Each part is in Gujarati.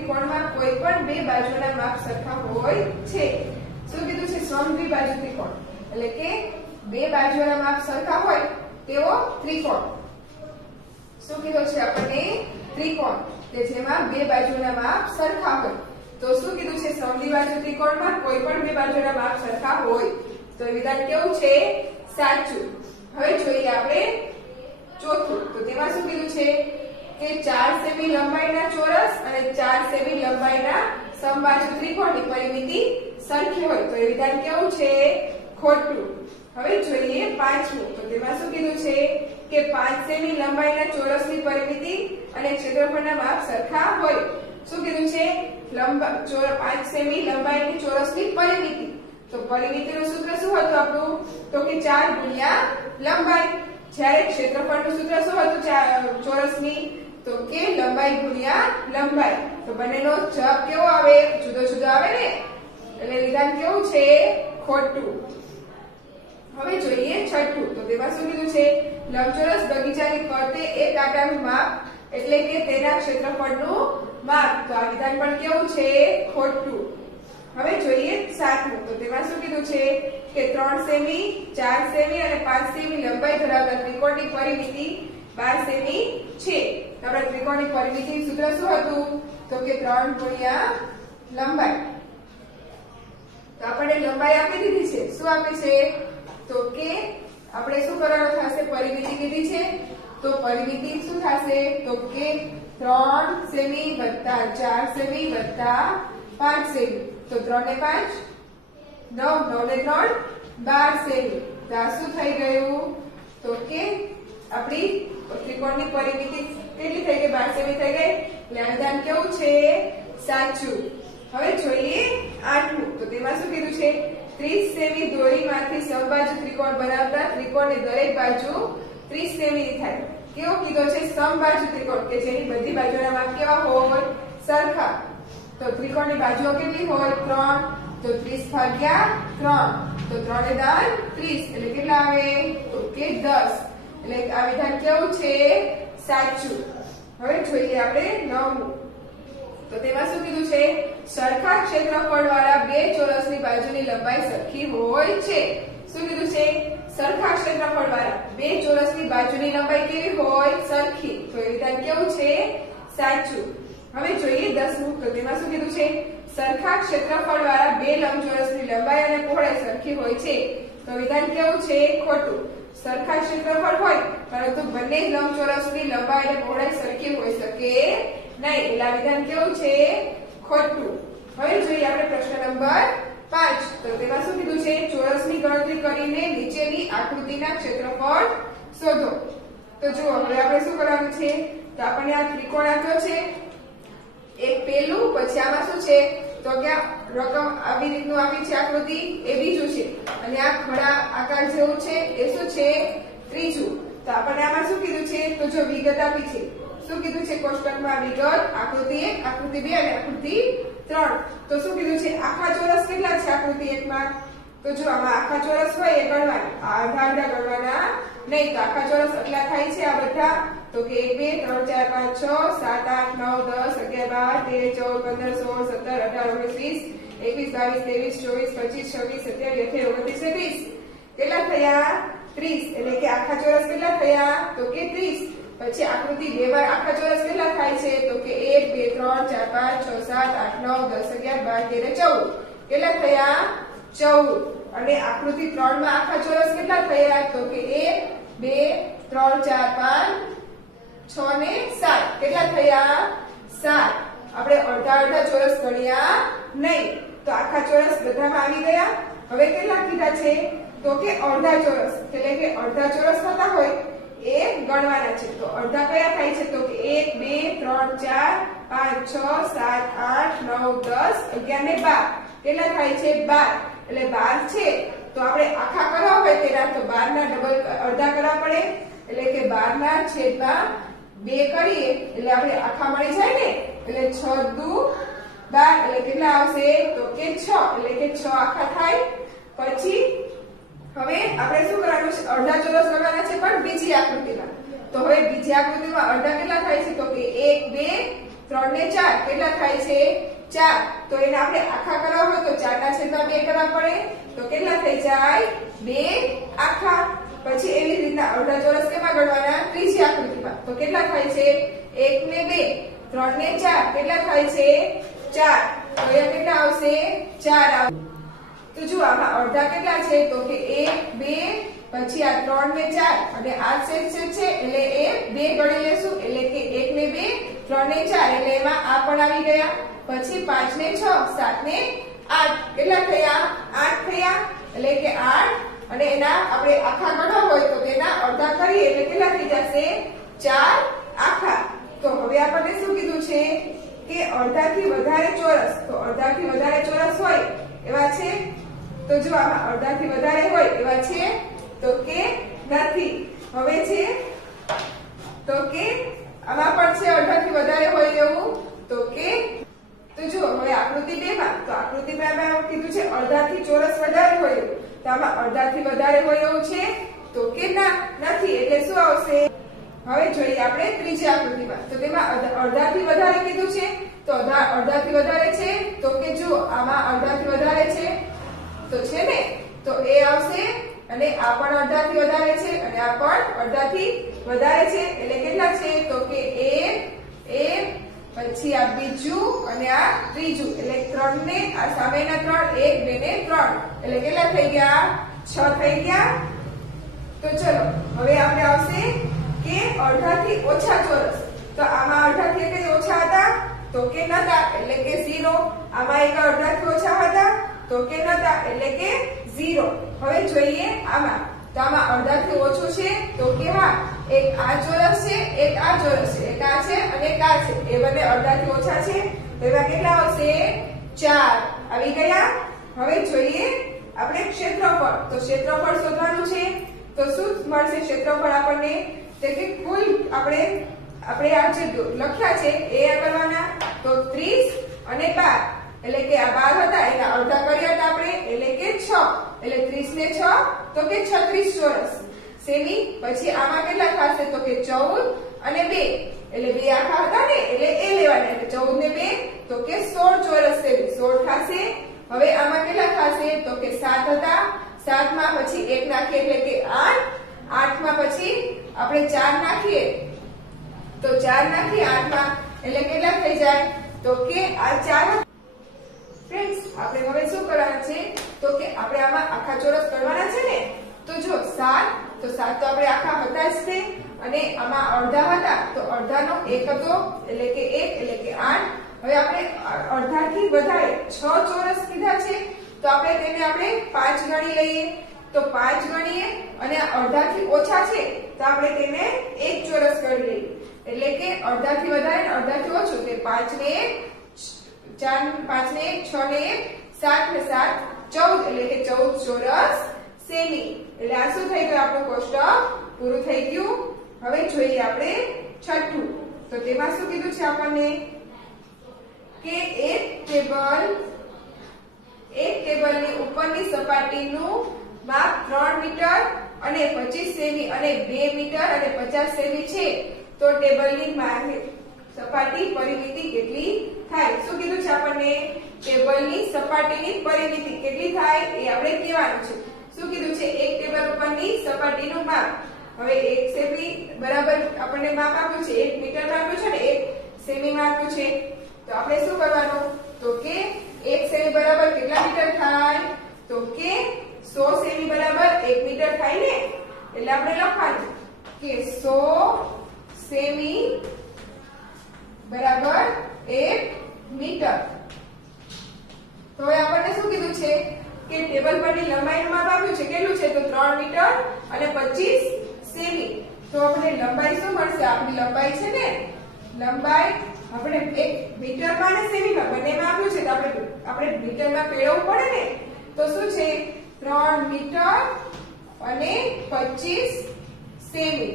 ત્રિકોણમાં કોઈ પણ બે બાજુના માપ સરખા હોય છે. શું કીધું છે? સમદ્વિબાજુ ત્રિકોણ એટલે કે બે બાજુના માપ સરખા હોય તેવો ત્રિકોણ. શું કીધું છે આપણને? ત્રિકોણ કે જેમાં બે બાજુના માપ સરખા હોય. તો શું કીધું છે? સમદ્વિબાજુ ત્રિકોણમાં કોઈ પણ બે બાજુના માપ સરખા હોય. તો વિધાન કેવું છે? સાચું. હવે જોઈએ આપણે ચોથું. તો તેમાં શું કીધું છે કે 4 સેમી લંબાઈના ચોરસ અને 4 સેમી લંબાઈના સમબાજુ ત્રિકોણની પરિમિતિ સરખી હોય. તો એ વિધાન કેવું છે? ખોટું. હવે જોઈએ પાંચમું. તો તેમાં શું કીધું છે કે 5 સેમી લંબાઈના ચોરસની પરિમિતિ અને ક્ષેત્રફળના માપ સરખા હોય. શું કીધું છે? 5 સેમી લંબાઈની ચોરસની પરિમિતિ. તો પરિમિતિનું સૂત્ર શું હતું આપણું? તો કે 4 ગુણ્યા લંબાઈ. જ્યારે ક્ષેત્રફળનું સૂત્ર શું હતું ચોરસની? તો કે લંબાઈ ગુણ્યા લંબાઈ. તો બંનેનો જવાબ કેવો આવે? જુદો જુદો આવે ને. એટલે વિધાન કેવું છે? ખોટું. હવે જોઈએ છઠ્ઠું. તો તેમાં શું કીધું છે? લંબચોરસ બગીચાની ફરતે એક આંટાનું માપ એટલે કે તેના ક્ષેત્રફળનું માપ. તો આ વિધાન પણ કેવું છે? ખોટું. હવે જોઈએ સાતમું. તો તેમાં શું કીધું છે કે 3 સેમી 4 સેમી અને 5 સેમી લંબાઈ ધરાવતા ત્રિકોણની પરિમિતિ 12 સેમી છે. તો આપણે ત્રિકોણની પરિમિતિનું સૂત્ર શું હતું? તો કે 3 ગુણ્યા લંબાઈ. તો આપણને લંબાઈ આપી દીધી છે. શું આપી છે? તો કે આપણે શું કરવાનું થશે? પરિમિતિ કીધી છે. તો પરિમિતિ શું થશે? તો કે 3 સેમી વત્તા 4 સેમી વત્તા 5 સેમી. તો 3 ને 5 9, 9 ને 3 12 સેમી. તો આ શું થઈ ગયું? તો કે આપણી ત્રિકોણની પરિમિતિ કેટલી થઈ ગઈ? 12 સેમી થઈ ગઈ. એટલે આ વિધાન કેવું છે? સાચું. હવે જોઈએ આઠમું. તો તેમાં શું કીધું છે? 30 સેમી દોરીમાંથી સમબાજુ ત્રિકોણ બનાવતા ત્રિકોણની દરેક બાજુ 30 સેમીની થાય. કેવો કીધો છે? સમબાજુ ત્રિકોણ કે જેની બધી બાજુના માપ કેવા હોય? સરખા. તો ત્રિકોણની બાજુઓ કેટલી હોય? 3. તો 30 ભાગ્યા 3. તો 3 ને 30 એટલે કેટલા આવે? તો કે 10. એટલે આ વિધાન કેવું છે? સાચું. હવે જોઈએ આપણે નવમું. તો તેમાં શું કીધું છે? સરખા ક્ષેત્રફળ વાળા બે ચોરસની બાજુની લંબાઈ સરખી હોય છે. શું કીધું છે? સરખા ક્ષેત્રફળ વાળા બે ચોરસની બાજુની લંબાઈ કેવી હોય? સરખી. તો એ વિધાન કેવું છે? સાચું. હવે જોઈએ 10મું. તો તેમાં શું કીધું છે? સરખા ક્ષેત્રફળ વાળા બે લંબચોરસની લંબાઈ અને પહોળાઈ સરખી હોય છે. તો વિધાન કેવું છે? ખોટું. સરખા ક્ષેત્રફળ હોય પરંતુ બંને લંબચોરસની લંબાઈ અને પહોળાઈ સરખી હોઈ શકે નહીં. એટલે આ વિધાન કેવું છે? ખોટું. હવે જોઈએ આપણે પ્રશ્ન નંબર 5. તો તેમાં શું કીધું છે? ચોરસની ગણતરી કરીને નીચેની આકૃતિના ક્ષેત્રફળ શોધો. તો જુઓ હવે આપણે શું કરવાનું છે? તો આપણને આ ત્રિકોણ આપ્યો છે. એક પેલું, પછી આમાં શું છે? તો કે રકમ આવી રીતનું આપી છે આકૃતિ, એ બીજું છે. અને આ ખડા આકાર જેવું છે એ શું છે? ત્રીજું. તો આપણને આમાં શું કીધું છે? તો જો વિગત આપી છે. શું કીધું છે કોષ્ટકમાં? વિગત આકૃતિ 1, આકૃતિ 2 અને આકૃતિ 3. તો શું કીધું છે? આખા ચોરસ કેટલા છે આકૃતિ 1 માં? તો જો આમાં આખા ચોરસ હોય એ ગણવાના, આધા આધા ગણવાના નહીં. તો આખા ચોરસ કેટલા થાય છે આ બધા? તો કે 1 2 3 4 5 6 7 8 9 10 11 12 13 14 15 16 17 18 19 20 21 22 23 24 25 26 27 28 29 30. કેટલા થયા? 30. એટલે કે આખા ચોરસ કેટલા થયા? તો કે 30. પછી આકૃતિ 2 માં આખા ચોરસ કેટલા થાય છે? તો કે 1 2 3 4 5 6 7 8 9 10 11 12 13 14. કેટલા થયા? 14. અને આકૃતિ 3 માં આખા ચોરસ કેટલા થયા? તો કે 1 2 3 4 5 6 ને 7. કેટલા થયા? 7. આપણે અડધા અડધા ચોરસ ગણ્યા નહીં. તો આખા ચોરસ બધામાં આવી ગયા. હવે કેટલા કીધા છે? તો કે અડધા ચોરસ. એટલે કે અડધા ચોરસ થતા હોય એ ગણવાના છે. તો અડધા કયા થાય છે? તો કે 1 2 3 4 5 6 7 8 9 10 11 ને 12. કેટલા થાય છે? 12. એટલે 12 છે. તો આપણે આખા કરવા હોય તેના તો 12 ના ડબલ અડધા કરવા પડે. એટલે કે 12 ના છેદમાં 2 કરીએ એટલે આપણે આખા મળી જાય ને. એટલે 6 દુ 12 એટલે કેટલા આવશે? તો કે 6. એટલે કે 6 આખા થાય. પછી હવે આપણે શું કરવાનું છે? અડધા ચોરસ ગણવાના છે પણ બીજી આકૃતિમાં. તો હવે બીજી આકૃતિમાં અડધા કેટલા થાય છે? તો કે 1 2 3 ને 4 કેટલા થાય છે 4 તો એને આપણે આખા કરવા હોય તો 4/2 કરવા પડે તો કેટલા થઈ જાય 2 આખા પછી એવી રીતના અડધા ચોરસ કેમાં ગણવાના ત્રીજી આકૃતિમાં તો કેટલા થાય છે 1 ને 2 3 ને 4 કેટલા થાય છે 4 તો અહીંયા કેટલા આવશે 4 આવશે તો જો આમાં અડધા કેટલા છે તો કે 1 2 પછી આ 3 ને 4 અને આ છેદ છે એટલે એ 2 ગણી લેશું એટલે કે 1 ને 2 3 ને 4 એટલે એમાં આ પણ આવી ગયા પછી 5 ને 6 7 ને 8 કેટલા થયા 8 થયા એટલે કે 8 અને એના આપણે આખા ગણવા હોય તો તેના અડધા કરીએ એટલે કેટલા થઈ જશે 4 આખા તો હવે આપણને શું કીધું છે કે અડધાથી વધારે ચોરસ તો અડધાથી વધારે ચોરસ હોય એવા છે તો જો આમાં અડધાથી વધારે હોય એવા છે તો કે નથી હવે છે તો કે આમાં પણ છે અડધાથી વધારે હોય એવું તો કે તો જો હવે આકૃતિ 2 માં તો આકૃતિ 2 માં કીધું છે અડધાથી ચોરસ વધારે હોય તો આમાં અડધાથી વધારે હોય એવું છે તો કે ના નથી એટલે શું આવશે હવે જોઈએ આપણે ત્રીજી આકૃતિમાં તો તેમાં અડધાથી વધારે કીધું છે તો અડધાથી વધારે છે તો કે જો આમાં અડધાથી વધારે છે તો છે ને તો એ આવશે અને આ પણ અડધાથી વધારે છે અને આ પણ અડધાથી વધારે છે એટલે કેટલા છે તો કે એ પછી આ બીજું અને આ ત્રીજું એટલે 3 ને આ સામેના 3 1 2 ને 3 એટલે કેટલા થઈ ગયા 6 થઈ ગયા તો ચલો હવે આપણે આવશે કે અડધાથી ઓછા ચોરસ તો આમાં અડધાથી એટલે ઓછા હતા તો કે નતા એટલે કે 0 આમાં એક અડધાથી ઓછા હતા તો કે નતા એટલે કે 0 હવે જોઈએ આમાં તો આમાં અડધાથી ઓછું છે તો કે હા એક આ ચોરસ છે એક આ ચોરસ છે એક આ છે અને એક આ છે એ બંને અડધાથી ઓછા છે તો એમાં કેટલા આવશે 4 આવી ગયા હવે જોઈએ આપણે ક્ષેત્રફળ તો ક્ષેત્રફળ શોધવાનું છે તો શું મળશે ક્ષેત્રફળ આપણને તો કે કુલ આપણે આ જે લખ્યા છે એ કરવાના તો 30 અને 12 એટલે કે આ 12 હતા એના અડધા કર્યા હતા આપણે એટલે કે 6 એટલે 30 ને 6 તો કે 36 ચોરસ સેમી પછી આમાં કેટલા થશે તો કે 14 અને 2 એટલે 2 આખા હતા ને એટલે એ લેવાના એટલે 14 ને 2 તો કે 16 ચોરસ સેમી 16 થશે હવે આમાં કેટલા થશે તો કે 7 હતા 7 માં પછી 1 નાખીએ એટલે કે 8 8 માં પછી આપણે 4 નાખીએ તો 4 નાખીએ 8 માં એટલે કેટલા થઈ જાય તો કે આ 4 ફ્રેન્ડ્સ આપણે હવે શું કરવાના છે તો કે આપણે આમાં આખા ચોરસ કરવાના છે ને તો જો 7 તો 7 તો આપણે આખા હતા જ છે અને આમાં અડધા હતા તો અડધાનો 1 હતો એટલે કે 1 એટલે કે 8 હવે આપણે અડધાથી વધારે 6 ચોરસ કીધા છે તો આપણે તેને આપણે 5 ગણી લઈએ તો 5 ગણીએ અને અડધાથી ઓછા છે તો આપણે તેને 1 ચોરસ ગણી લઈએ એટલે કે અડધાથી વધારે અને અડધાથી ઓછું તે 5 ને 1 4 5 ને 1 6 ને 1 7 ને 7 14 એટલે કે 14 ચોરસ સેમી એટલે આ શું થઈ ગયું આપણું કોષ્ટક પૂરું થઈ ગયું હવે જોઈએ આપણે છઠ્ઠું તો તેમાં શું કીધું છે આપણને કે એક ટેબલની ઉપરની સપાટીનું માપ 3 મીટર અને 25 સેમી અને 2 મીટર અને 50 સેમી છે તો ટેબલની સપાટી પરિમિતિ કેટલી થાય શું કીધું છે આપણને ટેબલની સપાટીની પરિમિતિ કેટલી થાય એ આપણે કહેવાનું છે શું કીધું છે એક ટેબલ ઉપરની સપાટીનું માપ હવે 1 સેમી બરાબર આપણને માપ આપ્યું છે 1 મીટર આપ્યું છે ને 1 સેમી માં આપ્યું છે તો આપણે શું કરવાનું તો કે 1 સેમી બરાબર કેટલા મીટર થાય તો કે 100 સેમી બરાબર 1 મીટર થાય ને એટલે આપણે લખવાનું કે 100 સેમી બરાબર 1 મીટર તો હવે આપણને શું કીધું છે કે ટેબલ પરની લંબાઈનું માપ આપ્યું છે કેટલું છે તો 3 મીટર અને 25 સેમી તો આપણે લંબાઈ શું મળશે આપણી લંબાઈ છે ને લંબાઈ આપણે 1 મીટરમાં અને સેમીમાં બંનેમાં આપ્યું છે તો આપણે મીટરમાં ફેરવવું પડે ને તો શું છે 3 મીટર અને 25 સેમી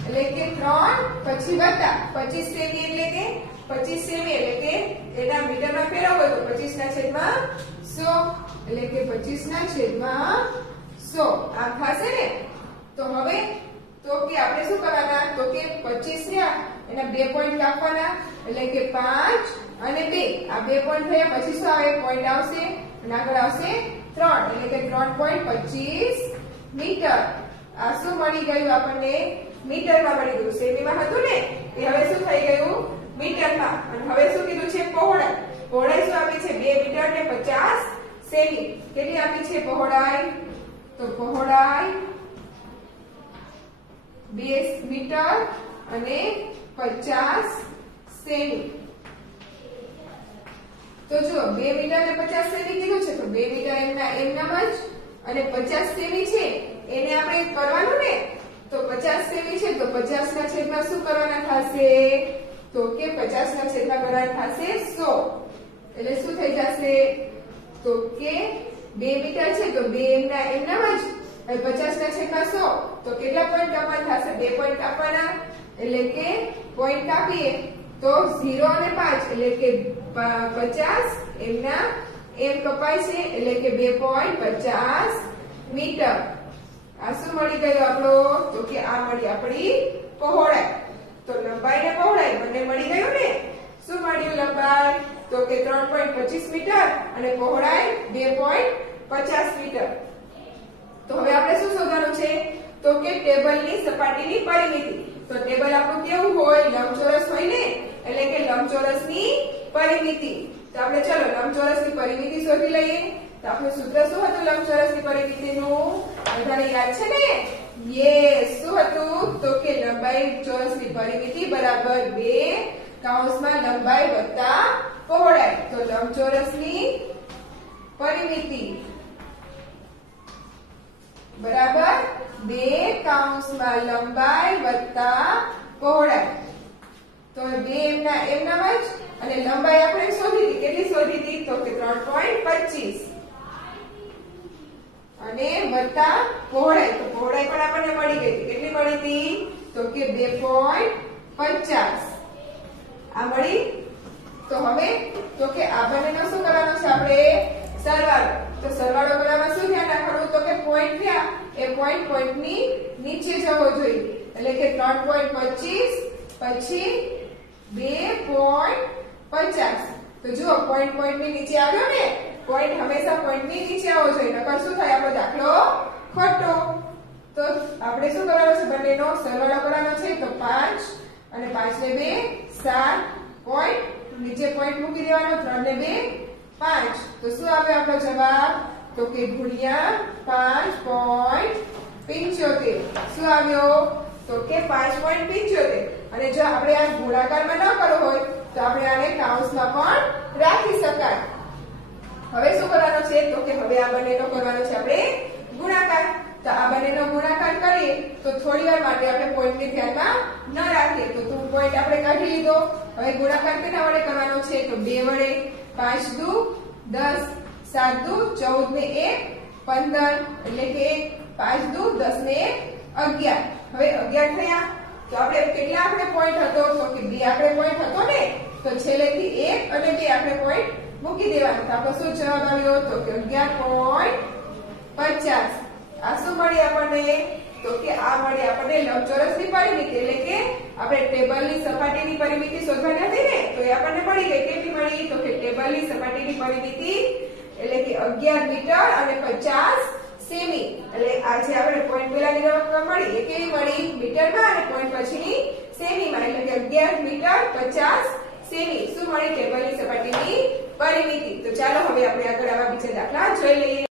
એટલે કે 3 પછી વત્તા 25 સેમી એટલે કે 25 સેમી એટલે કે એના મીટરમાં ફેરવવો તો 25 ના છેદમાં 100 એટલે કે 25 ના છેદમાં 100 આમ થશે ને તો હવે તો કે આપણે શું કરવાના તો કે 25 રહ્યા એના 2 પોઈન્ટ કાપવાના એટલે કે 5 અને 2 આ 2 પોઈન્ટ થયા પછી શું આવે પોઈન્ટ આવશે અને આગળ આવશે 3 એટલે કે 3.25 મીટર આ શું મળી ગયું આપણને મીટરમાં મળી ગયું સેમીમાં હતું ને એ હવે શું થઈ ગયું મીટરમાં અને હવે શું કીધું છે પહોળાઈ શું આપી છે 2 મીટર ને 50 સેમી કેટલી આપી છે પહોળાઈ તો પહોળાઈ 2 મીટર અને 50 સેમી તો જો 2 મીટર ને 50 સેમી કીધું છે તો 2 મીટર એમનામ જ અને 50 સેમી છે એને આપણે કરવાનું ને તો 50 સેમી છે તો 50 ના છેદમાં શું કરવાના થશે તો કે 50 ના છેદમાં કરવાના થશે 100 એટલે શું થઈ જશે તો કે 2 મીટર છે તો 2 એમનામ જ અને 50 ના છેદમાં 100 તો કેટલા પોઈન્ટ કાપવાના થશે 2 પોઈન્ટ કાપવાના એટલે કે પોઈન્ટ કાપીએ તો 0 અને 5 એટલે કે 50 એમના એમ કપાય છે એટલે કે 2.50 મીટર આ શું મળી ગયું આપણો તો કે આ મળી આપણી પહોળાઈ તો લંબાઈ ને પહોળાઈ બંને મળી ગયું ને શું મળ્યું લંબાઈ તો કે 3.25 મીટર અને પહોળાઈ 2.50 મીટર તો હવે આપણે શું શોધવાનું છે તો કે ટેબલની સપાટીની પરિમિતિ તો ટેબલ આપણું કેવું હોય લંબચોરસ હોય ને એટલે કે લંબચોરસની પરિમિતિ તો આપણે ચલો લંબચોરસની પરિમિતિ શોધી લઈએ તો આપણું સૂત્ર શું હતું લંબચોરસની પરિમિતિનું બધાને યાદ છે ને યસ શું હતું તો કે લંબાઈ ચોરસની પરિમિતિ બરાબર 2 કૌંસમાં લંબાઈ વત્તા પહોળાઈ તો લંબચોરસની પરિમિતિ બરાબર 2 કૌંસમાં લંબાઈ વત્તા પહોળાઈ તો 2 એમનામ જ અને લંબાઈ આપણે શોધી હતી કેટલી શોધી હતી તો કે 3.25 અને વત્તા પહોળાઈ તો પહોળાઈ પણ આપણને મળી ગઈ કેટલી મળી હતી તો કે 2.50 આ મળી તો હવે તો કે આ બંનેનો શું કરવાનો છે આપણે સરવાળો તો સરવાળો કરવામાં શું ધ્યાન રાખવાનું તો કે પોઈન્ટ થયા એ પોઈન્ટની નીચે જવો જોઈએ એટલે કે 3.25 પછી 2.50 તો જુઓ પોઈન્ટની નીચે આવ્યો ને પોઈન્ટ હંમેશા પોઈન્ટની નીચે આવવો જોઈએ નકર શું થાય આપણો દાખલો ખોટો તો આપણે શું કરવાનો છે બંનેનો સરવાળો કરવાનો છે તો 5 અને 5 ને 2 7 પોઈન્ટ નીચે પોઈન્ટ મૂકી દેવાનો 3 ને 2 5 તો શું આવે આપણો જવાબ તો કે ગુણ્યા 5.75 શું આવ્યો તો કે 5.75 અને જો આપણે આ ગુણાકારમાં ન કરવો હોય તો આપણે આને કૌંસમાં પણ રાખી શકાય હવે શું કરવાનો છે તો કે હવે આ બંનેનો કરવાનો છે આપણે ગુણાકાર તો આ બંનેનો ગુણાકાર કરીએ તો થોડી વાર માટે આપણે પોઈન્ટને ધ્યાનમાં ન રાખીએ તો 2 પોઈન્ટ આપણે કાઢી લીધો હવે ગુણાકાર કેના વડે કરવાનો છે તો 2 વડે 5 દુ 10 7 દુ 14 ને 1 15 એટલે કે 5 દુ 10 ને 1 11 હવે 11 થયા તો આપણે કેટલા આપણે પોઈન્ટ હતો તો કે 2 આપણે પોઈન્ટ હતો ને તો છેલ્લેથી 1 અને 2 આપણે પોઈન્ટ મૂકી દેવાનો તો આપણો શું જવાબ આવ્યો તો કે 11.50 આ શું મળી આપણને તો કે આ મળી આપણને લંબચોરસની પરિમિતિ એટલે કે આપણે ટેબલની સપાટીની પરિમિતિ શોધવાની હતી ને તો એ આપણને મળી ગઈ કેટલી મળી તો કે ટેબલની સપાટીની પરિમિતિ એટલે કે 11 મીટર અને 50 સેમી એટલે આજે આપણે પોઈન્ટ પહેલાની રકમ મળી એ કેવી મળી મીટરમાં અને પોઈન્ટ પછીની સેમીમાં એટલે કે 11 મીટર 50 સેમી શું મળી ટેબલની સપાટીની પરિમિતિ તો ચાલો હવે આપણે આગળ આવા બીજા દાખલા જોઈ લઈએ